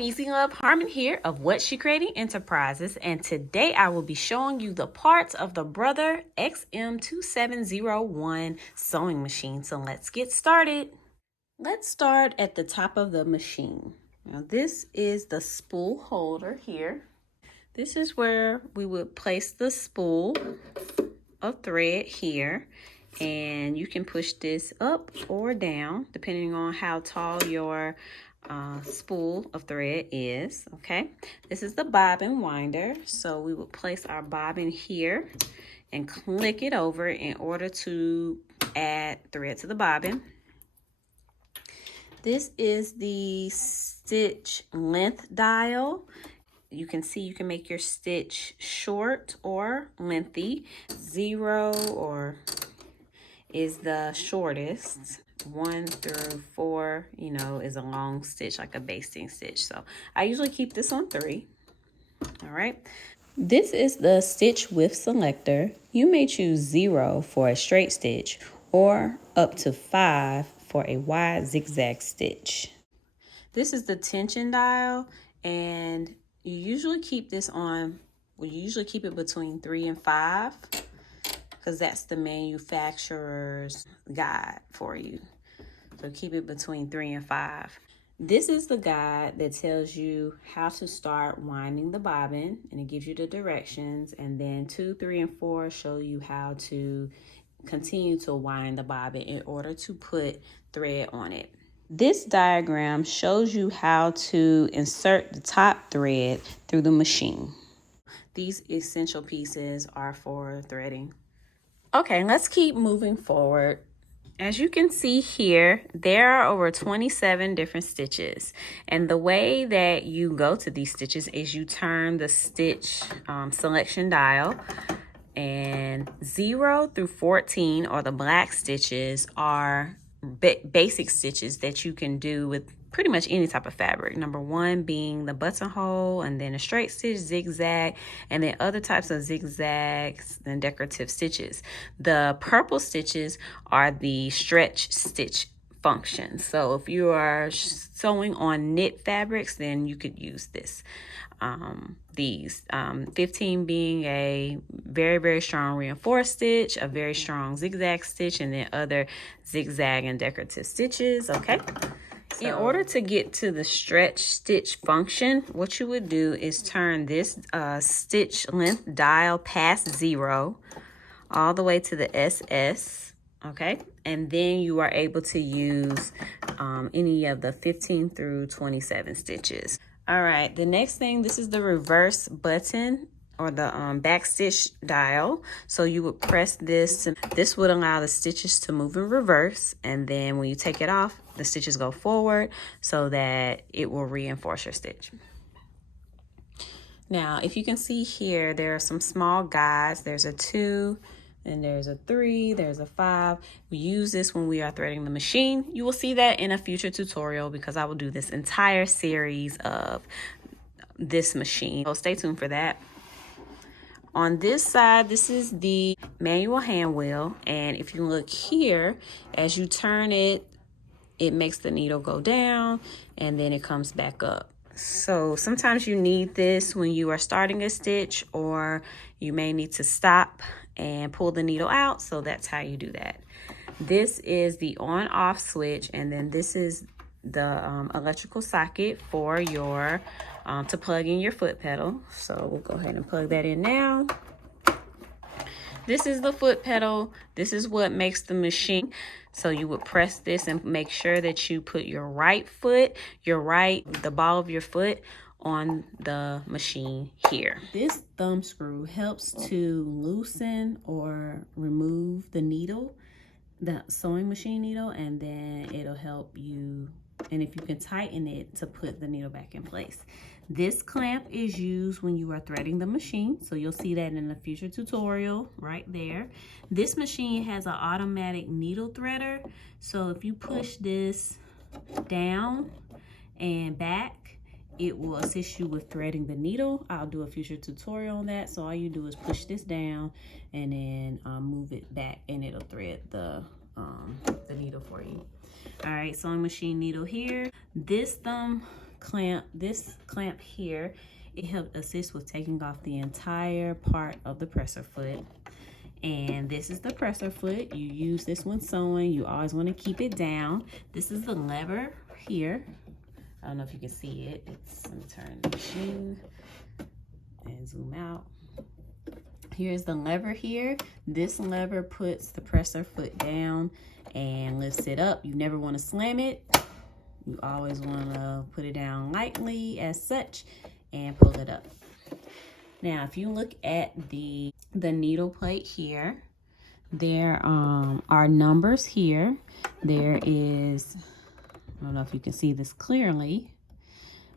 Neci Love Harmon here of Whatsshecreating Enterprises, and today I will be showing you the parts of the Brother XM2701 sewing machine. So let's get started. Let's start at the top of the machine. Now this is the spool holder here. This is where we would place the spool of thread here, and you can push this up or down depending on how tall your spool of thread is. Okay, this is the bobbin winder, so we would place our bobbin here and click it over in order to add thread to the bobbin. This is the stitch length dial. You can see you can make your stitch short or lengthy. 0 or is the shortest. 1 through 4, you know, is a long stitch, like a basting stitch. So I usually keep this on 3. All right. This is the stitch width selector. You may choose 0 for a straight stitch or up to 5 for a wide zigzag stitch. This is the tension dial, and you usually keep this on, we usually keep it between 3 and 5. Because that's the manufacturer's guide for you. So keep it between 3 and 5. This is the guide that tells you how to start winding the bobbin, and it gives you the directions. And then 2, 3, and 4 show you how to continue to wind the bobbin in order to put thread on it. This diagram shows you how to insert the top thread through the machine. These essential pieces are for threading. Okay, let's keep moving forward. As you can see here, there are over 27 different stitches. And the way that you go to these stitches is you turn the stitch selection dial. And 0 through 14, or the black stitches, are basic stitches that you can do with pretty much any type of fabric. Number 1 being the buttonhole, and then a straight stitch, zigzag, and then other types of zigzags and decorative stitches. The purple stitches are the stretch stitch function. So if you are sewing on knit fabrics, then you could use this. 15 being a very, very strong reinforced stitch, a very strong zigzag stitch, and then other zigzag and decorative stitches. Okay. In order to get to the stretch stitch function, what you would do is turn this stitch length dial past 0 all the way to the SS, okay? And then you are able to use any of the 15 through 27 stitches. All right, the next thing, this is the reverse button, or the back stitch dial. So you would press this. This would allow the stitches to move in reverse, and then when you take it off, the stitches go forward so that it will reinforce your stitch. Now, if you can see here, there are some small guides. There's a 2, and there's a 3, there's a 5. We use this when we are threading the machine. You will see that in a future tutorial, because I will do this entire series of this machine. So stay tuned for that. On this side, this is the manual hand wheel, and if you look here, as you turn it, it makes the needle go down, and then it comes back up. So sometimes you need this when you are starting a stitch, or you may need to stop and pull the needle out, so that's how you do that. This is the on-off switch, and then this is the electrical socket for your to plug in your foot pedal. So we'll go ahead and plug that in now. This is the foot pedal. This is what makes the machine. So you would press this and make sure that you put your right foot, the ball of your foot, on the machine here. This thumb screw helps to loosen or remove the needle, the sewing machine needle, and then it'll help you, and if you can tighten it, to put the needle back in place. This clamp is used when you are threading the machine, so you'll see that in a future tutorial right there. This machine has an automatic needle threader, so if you push this down and back, it will assist you with threading the needle. I'll do a future tutorial on that. So all you do is push this down and then move it back, and it'll thread the needle for you. All right, sewing machine needle here. This thumb clamp, this clamp here, it helped assist with taking off the entire part of the presser foot. And this is the presser foot. You use this when sewing. You always want to keep it down. This is the lever here. I don't know if you can see it. Let me turn the machine and zoom out. Here's the lever here. This lever puts the presser foot down and lifts it up. You never want to slam it. You always want to put it down lightly as such and pull it up. Now, if you look at the needle plate here, there are numbers here. There is, I don't know if you can see this clearly,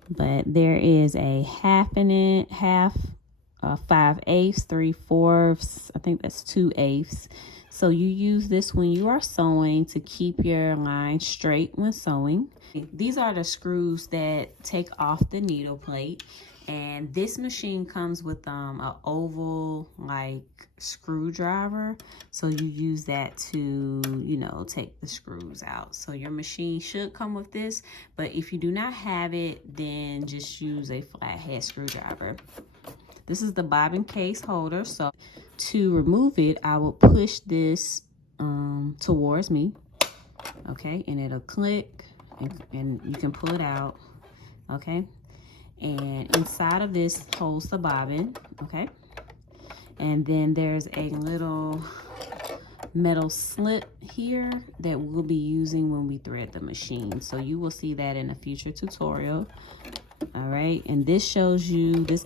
but there is a half an inch, 5/8, 3/4, I think that's 2/8. So you use this when you are sewing to keep your line straight when sewing. These are the screws that take off the needle plate. And this machine comes with an oval like screwdriver. So you use that to, you know, take the screws out. So your machine should come with this, but if you do not have it, then just use a flathead screwdriver. This is the bobbin case holder. So to remove it, I will push this towards me. Okay, and it'll click and you can pull it out. Okay. And inside of this holds the bobbin, okay? And then there's a little metal slit here that we'll be using when we thread the machine. So you will see that in a future tutorial, all right? And this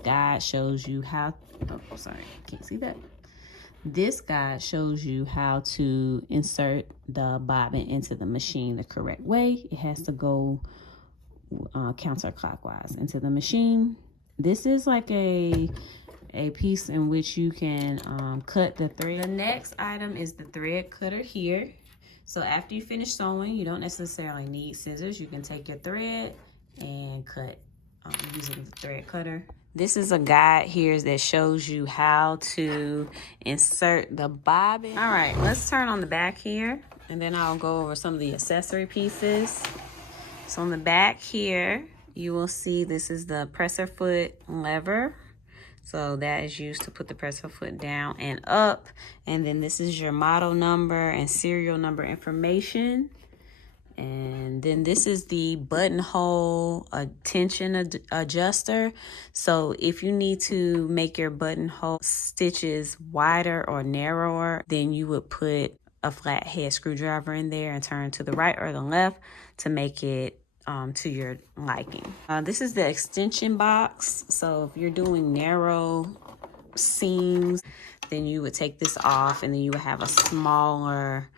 guide shows you how, oh, sorry, can't see that. This guide shows you how to insert the bobbin into the machine the correct way. It has to go counterclockwise into the machine. This is like a piece in which you can cut the thread. The next item is the thread cutter here. So after you finish sewing, you don't necessarily need scissors. You can take your thread and cut using the thread cutter. This is a guide here that shows you how to insert the bobbin. All right, let's turn on the back here, and then I'll go over some of the accessory pieces. So on the back here, you will see this is the presser foot lever. So that is used to put the presser foot down and up. And then this is your model number and serial number information. And then this is the buttonhole tension adjuster. So if you need to make your buttonhole stitches wider or narrower, then you would put a flathead screwdriver in there and turn to the right or the left to make it to your liking. This is the extension box. So if you're doing narrow seams, then you would take this off and then you would have a smaller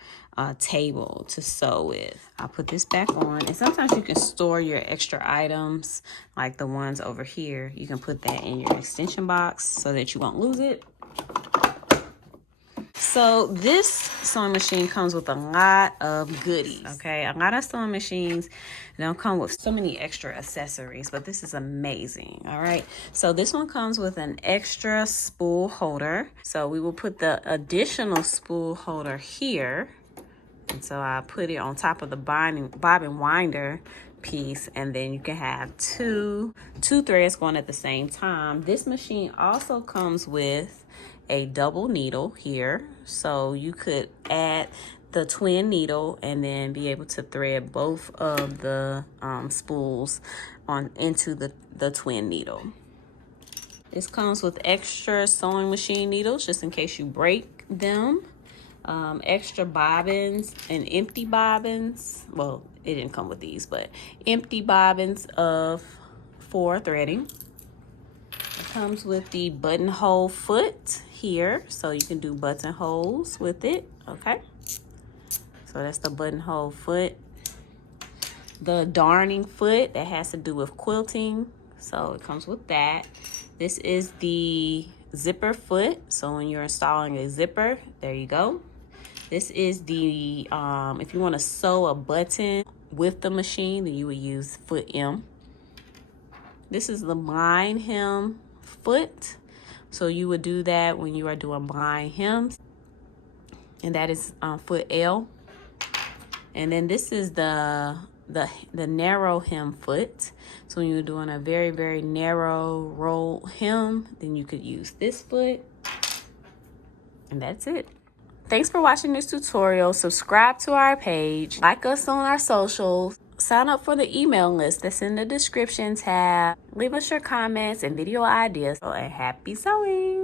table to sew with. I'll put this back on, and sometimes you can store your extra items like the ones over here. You can put that in your extension box so that you won't lose it. So this sewing machine comes with a lot of goodies, okay? A lot of sewing machines don't come with so many extra accessories, but this is amazing, all right? So this one comes with an extra spool holder. So we will put the additional spool holder here. And so I put it on top of the bobbin winder piece, and then you can have two threads going at the same time. This machine also comes with a double needle here, so you could add the twin needle and then be able to thread both of the spools on into the twin needle. This comes with extra sewing machine needles just in case you break them, extra bobbins and empty bobbins. Well, it didn't come with these, but empty bobbins for threading. It comes with the buttonhole foot here, so you can do buttonholes with it, okay? So that's the buttonhole foot. The darning foot, that has to do with quilting, so it comes with that. This is the zipper foot, so when you're installing a zipper, there you go. This is the, if you want to sew a button with the machine, then you would use foot M. This is the blind hem foot. So you would do that when you are doing blind hems. And that is foot L. And then this is the the narrow hem foot. So when you're doing a very, very narrow roll hem, then you could use this foot. And that's it. Thanks for watching this tutorial. Subscribe to our page, like us on our socials, sign up for the email list that's in the description tab, leave us your comments and video ideas, and happy sewing.